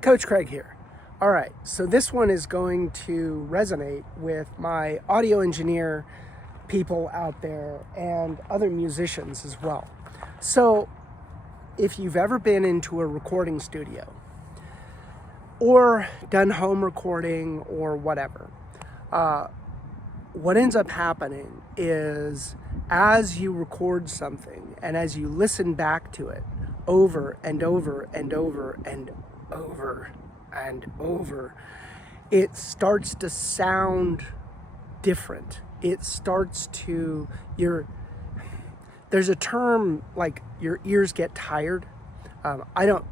Coach Craig here. All right, so this one is going to resonate with my audio engineer people out there and other musicians as well. So if you've ever been into a recording studio or done home recording or whatever, what ends up happening is as you record something and as you listen back to it over and over and over and over and over, it starts to sound different. It starts to, there's a term like your ears get tired. I don't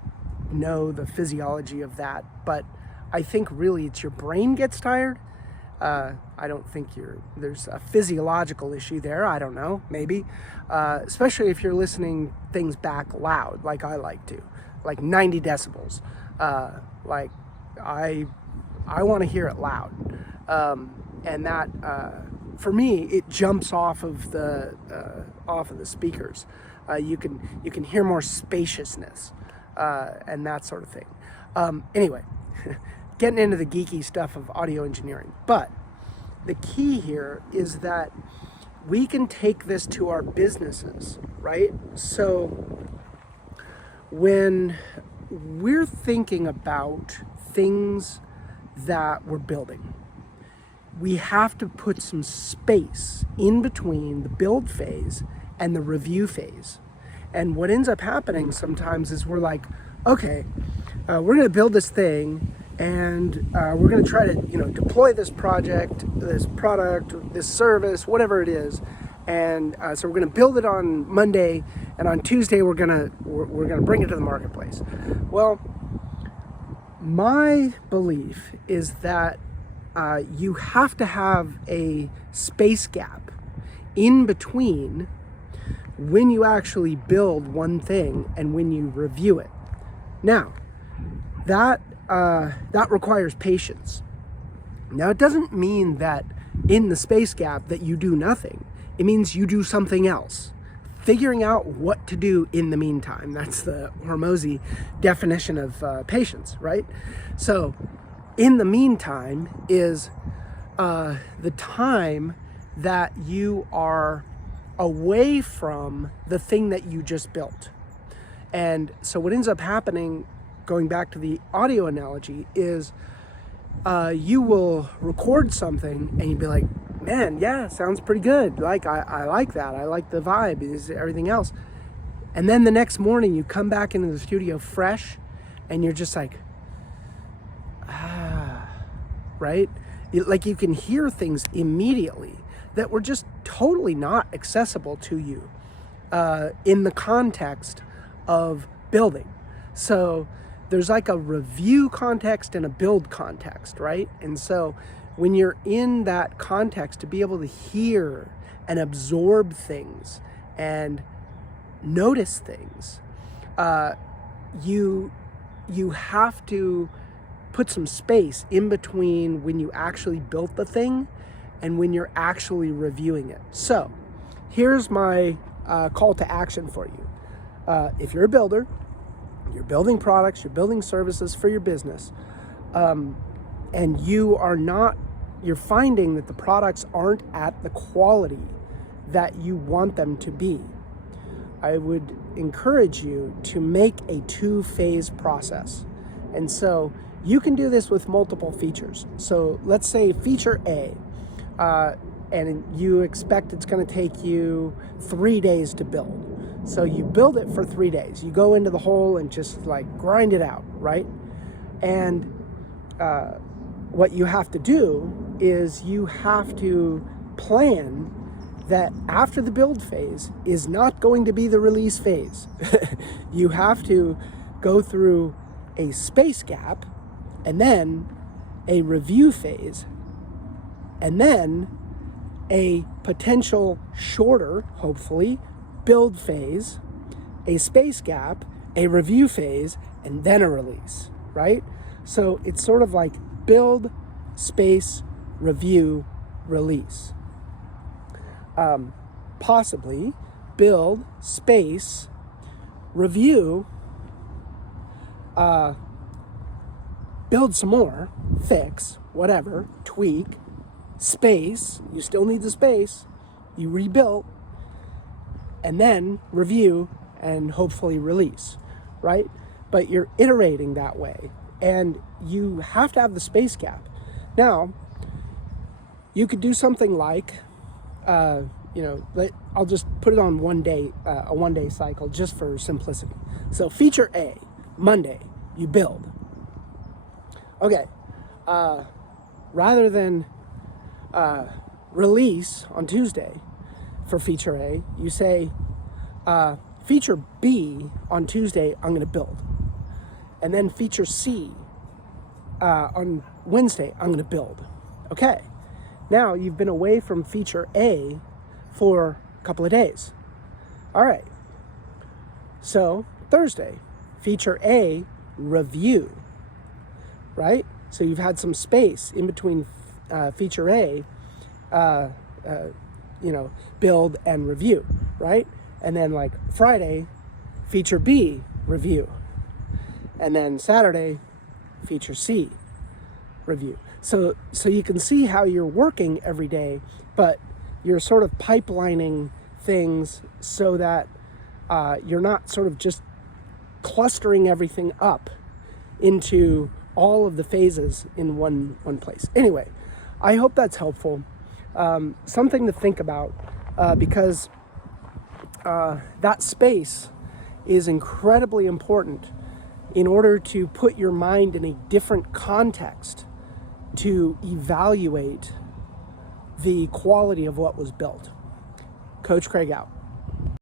know the physiology of that, but I think really it's your brain gets tired. I don't think there's a physiological issue there. I don't know, maybe. Especially if you're listening things back loud, like I like to, like 90 decibels. Like I want to hear it loud. And that, for me, it jumps off of the speakers. You can hear more spaciousness, and that sort of thing. Anyway, getting into the geeky stuff of audio engineering. But the key here is that we can take this to our businesses, right? So when we're thinking about things that we're building, we have to put some space in between the build phase and the review phase. And what ends up happening sometimes is we're like, okay, we're going to build this thing, and we're going to try to, deploy this project, this product, this service, whatever it is. And so we're going to build it on Monday, and on Tuesday we're going to bring it to the marketplace. Well, my belief is that you have to have a space gap in between when you actually build one thing and when you review it. Now, that requires patience. Now, it doesn't mean that in the space gap that you do nothing. It means you do something else. Figuring out what to do in the meantime. That's the Hormozy definition of patience, right? So, in the meantime is the time that you are away from the thing that you just built. And so what ends up happening, going back to the audio analogy, is you will record something and you'd be like, man, yeah, sounds pretty good. Like, I like that. I like the vibe, is everything else. And then the next morning you come back into the studio fresh and you're just like, right? Like you can hear things immediately that were just totally not accessible to you in the context of building. So there's like a review context and a build context, right? And so when you're in that context, to be able to hear and absorb things and notice things, you have to put some space in between when you actually built the thing and when you're actually reviewing it. So here's my call to action for you. If you're a builder, you're building products, you're building services for your business, and you're finding that the products aren't at the quality that you want them to be, I would encourage you to make a two-phase process. And so you can do this with multiple features. So let's say feature A, and you expect it's going to take you 3 days to build. So you build it for 3 days. You go into the hole and just like grind it out, right? And what you have to do is you have to plan that after the build phase is not going to be the release phase. You have to go through a space gap, and then a review phase, and then a potential shorter, hopefully, build phase, a space gap, a review phase, and then a release, right? So it's sort of like build, space, review, release. Possibly build, space, review, build some more, fix, whatever, tweak, space, you still need the space, you rebuild, and then review and hopefully release, right? But you're iterating that way, and you have to have the space gap. Now, you could do something like, I'll just put it on a 1 day cycle just for simplicity. So feature A, Monday, you build. Okay, rather than release on Tuesday for feature A, you say, feature B on Tuesday, I'm going to build. And then feature C on Wednesday, I'm going to build. Okay, now you've been away from feature A for a couple of days. All right, so Thursday, feature A, review, right? So you've had some space in between feature A, build and review, right? And then like Friday, feature B, review. And then Saturday, feature C, review. So you can see how you're working every day, but you're sort of pipelining things so that you're not sort of just clustering everything up into all of the phases in one place. Anyway, I hope that's helpful. Something to think about because that space is incredibly important in order to put your mind in a different context to evaluate the quality of what was built. Coach Craig out.